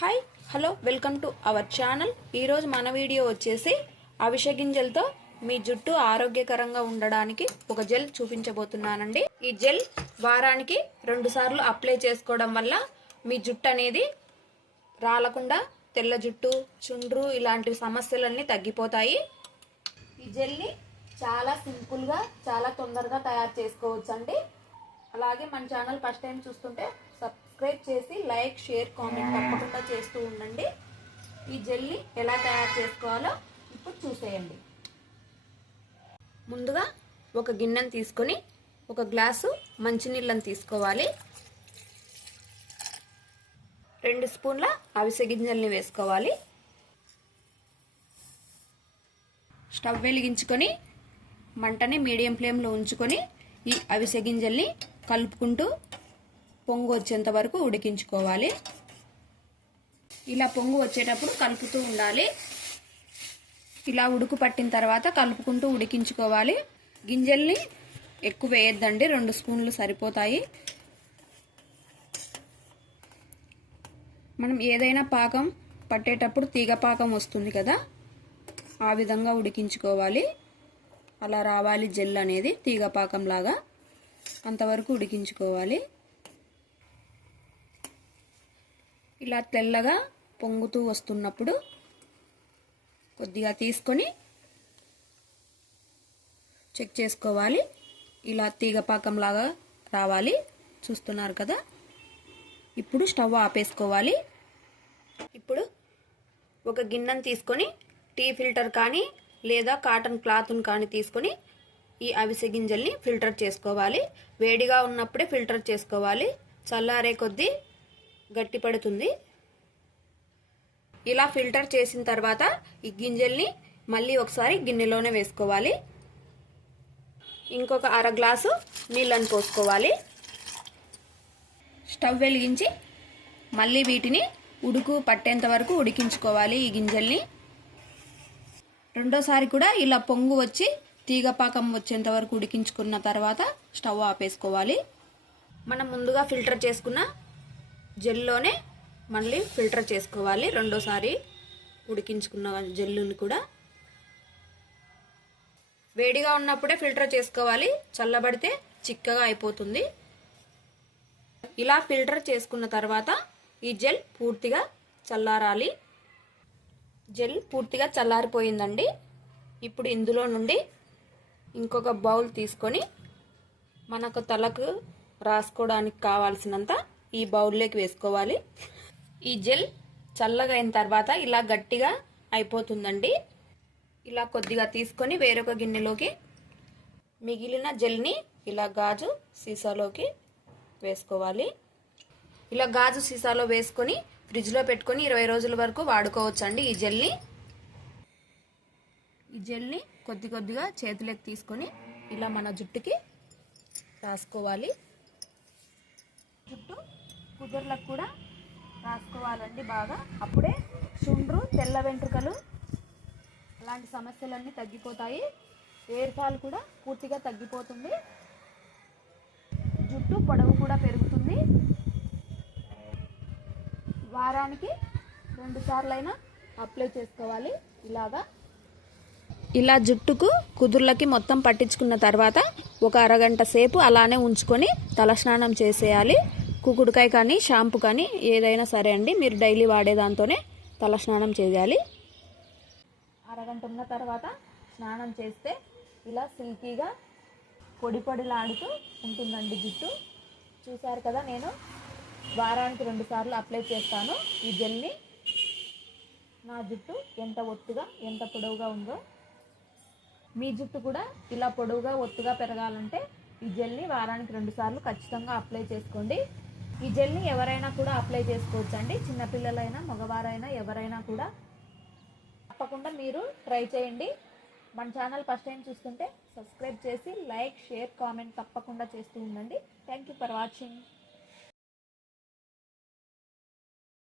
Hi hello welcome to our channel ఈరోజు మన video వచ్చేసి అవిసె గింజలతో మీ జుట్టు ఆరోగ్యకరంగా ఉండడానికి ఒక జెల్ చూపించబోతున్నానండి. ఈ జెల్ వారానికి రెండు సార్లు అప్లై చేసుకోవడం వల్ల మీ జుట్టు అనేది రాలకుండా తెల్ల జుట్టు చుండ్రు ఇలాంటి సమస్యలన్నీ తగ్గిపోతాయి. ఈ జెల్ని చాలా సింపుల్గా చాలా తొందరగా తయారు చేసుకోవచ్చు అండి అలాగే మన ఛానల్ ఫస్ట్ టైం చూస్తుంటే సబ్స్క్రైబ్ చేసి లైక్ షేర్ కామెంట్ తప్పకుండా చేస్తూ ఉండండి. ఈ జెల్ని ఎలా తయారు చేసుకోవాలో ఇప్పుడు చూసేయండి. ముందుగా ఒక గిన్నెను తీసుకొని ఒక గ్లాసు మంచినీళ్ళని తీసుకోవాలి. రెండు స్పూన్ల అవిసె గింజల్ని వేసుకోవాలి. స్టవ్ వెలిగించుకొని మంటని మీడియం ఫ్లేమ్లో ఉంచుకొని ఈ అవిసె గింజల్ని కలుపుకుంటూ పొంగు వచ్చేంత వరకు ఉడికించుకోవాలి. ఇలా పొంగు వచ్చేటప్పుడు కలుపుతూ ఉండాలి. ఇలా ఉడుకు పట్టిన తర్వాత కలుపుకుంటూ ఉడికించుకోవాలి. గింజల్ని ఎక్కువ వేయద్దండి రెండు స్పూన్లు సరిపోతాయి. మనం ఏదైనా పాకం పట్టేటప్పుడు తీగ పాకం వస్తుంది కదా ఆ విధంగా ఉడికించుకోవాలి. అలా రావాలి జెల్ అనేది తీగ పాకంలాగా. అంతవరకు ఉడికించుకోవాలి. ఇలా తెల్లగా పొంగుతూ వస్తున్నప్పుడు కొద్దిగా తీసుకొని చెక్ చేసుకోవాలి. ఇలా తీగ లాగా రావాలి. చూస్తున్నారు కదా? ఇప్పుడు స్టవ్ ఆపేసుకోవాలి. ఇప్పుడు ఒక గిన్నెను తీసుకొని టీ ఫిల్టర్ కానీ లేదా కాటన్ క్లాత్ను కానీ తీసుకొని ఈ అవిసె గింజల్ని ఫిల్టర్ చేసుకోవాలి. వేడిగా ఉన్నప్పుడే ఫిల్టర్ చేసుకోవాలి. చల్లారే కొద్దీ గట్టి పడుతుంది ఇలా ఫిల్టర్ చేసిన తర్వాత ఈ గింజల్ని మళ్ళీ ఒకసారి గిన్నెలోనే వేసుకోవాలి. ఇంకొక అర గ్లాసు నీళ్ళని పోసుకోవాలి. స్టవ్ వెలిగించి మళ్ళీ వీటిని ఉడుకు పట్టేంత వరకు ఉడికించుకోవాలి ఈ గింజల్ని. రెండోసారి కూడా ఇలా పొంగు వచ్చి తీగపాకం వచ్చేంత వరకు ఉడికించుకున్న తర్వాత స్టవ్ ఆపేసుకోవాలి. మనం ముందుగా ఫిల్టర్ చేసుకున్న జెల్లోనే మళ్ళీ ఫిల్టర్ చేసుకోవాలి. రెండోసారి ఉడికించుకున్న జెల్లుని కూడా. వేడిగా ఉన్నప్పుడే ఫిల్టర్ చేసుకోవాలి. చల్లబడితే చిక్కగా అయిపోతుంది. ఇలా ఫిల్టర్ చేసుకున్న తర్వాత ఈ జెల్ పూర్తిగా చల్లారాలి. జెల్ పూర్తిగా చల్లారిపోయిందండి. ఇప్పుడు ఇందులో నుండి ఇంకొక బౌల్ తీసుకొని మనకు తలకు రాసుకోవడానికి కావాల్సినంత ఈ బౌల్లోకి వేసుకోవాలి. ఈ జెల్ చల్లగా అయిన తర్వాత ఇలా గట్టిగా అయిపోతుందండి. ఇలా కొద్దిగా తీసుకొని వేరొక గిన్నెలోకి మిగిలిన జెల్ని ఇలా గాజు సీసాలోకి వేసుకోవాలి. ఇలా గాజు సీసాలో వేసుకొని ఫ్రిడ్జ్లో పెట్టుకొని ఇరవై రోజుల వరకు వాడుకోవచ్చండి ఈ జెల్ని. ఈ జెల్ని కొద్ది కొద్దిగా చేతులకు తీసుకొని ఇలా మన జుట్టుకి రాసుకోవాలి. జుట్టు కుదుర్లకు కూడా రాసుకోవాలండి బాగా. అప్పుడే చుండ్రు తెల్ల వెంట్రుకలు అలాంటి సమస్యలన్నీ తగ్గిపోతాయి. ఏర్పాలు కూడా పూర్తిగా తగ్గిపోతుంది. జుట్టు పొడవు కూడా పెరుగుతుంది. వారానికి రెండు సార్లైనా అప్లై చేసుకోవాలి ఇలాగా. ఇలా జుట్టుకు కుదుర్లకి మొత్తం పట్టించుకున్న తర్వాత ఒక అరగంట సేపు అలానే ఉంచుకొని తలస్నానం చేసేయాలి. కుకుడుకాయ కానీ షాంపూ కానీ ఏదైనా సరే అండి మీరు డైలీ వాడేదాంతోనే తలస్నానం చేయాలి. అరగంట ఉన్న తర్వాత స్నానం చేస్తే ఇలా సిల్కీగా పొడి పొడిలాడుతూ ఉంటుందండి జుట్టు. చూశారు కదా నేను? వారానికి రెండు సార్లు అప్లై చేస్తాను ఈ జెల్ని. నా జుట్టు ఎంత ఒత్తుగా ఎంత పొడవుగా ఉందో. మీ జుట్టు కూడా ఇలా పొడవుగా ఒత్తుగా పెరగాలంటే ఈ జెల్ని వారానికి రెండు సార్లు ఖచ్చితంగా అప్లై చేసుకోండి. ఈ జెల్ని ఎవరైనా కూడా అప్లై చేసుకోవచ్చు అండి చిన్నపిల్లలైనా మగవారైనా ఎవరైనా కూడా తప్పకుండా మీరు ట్రై చేయండి. మన ఛానల్ ఫస్ట్ టైం చూస్తుంటే సబ్స్క్రైబ్ చేసి లైక్ షేర్ కామెంట్ తప్పకుండా చేస్తూ ఉండండి. Thank you for watching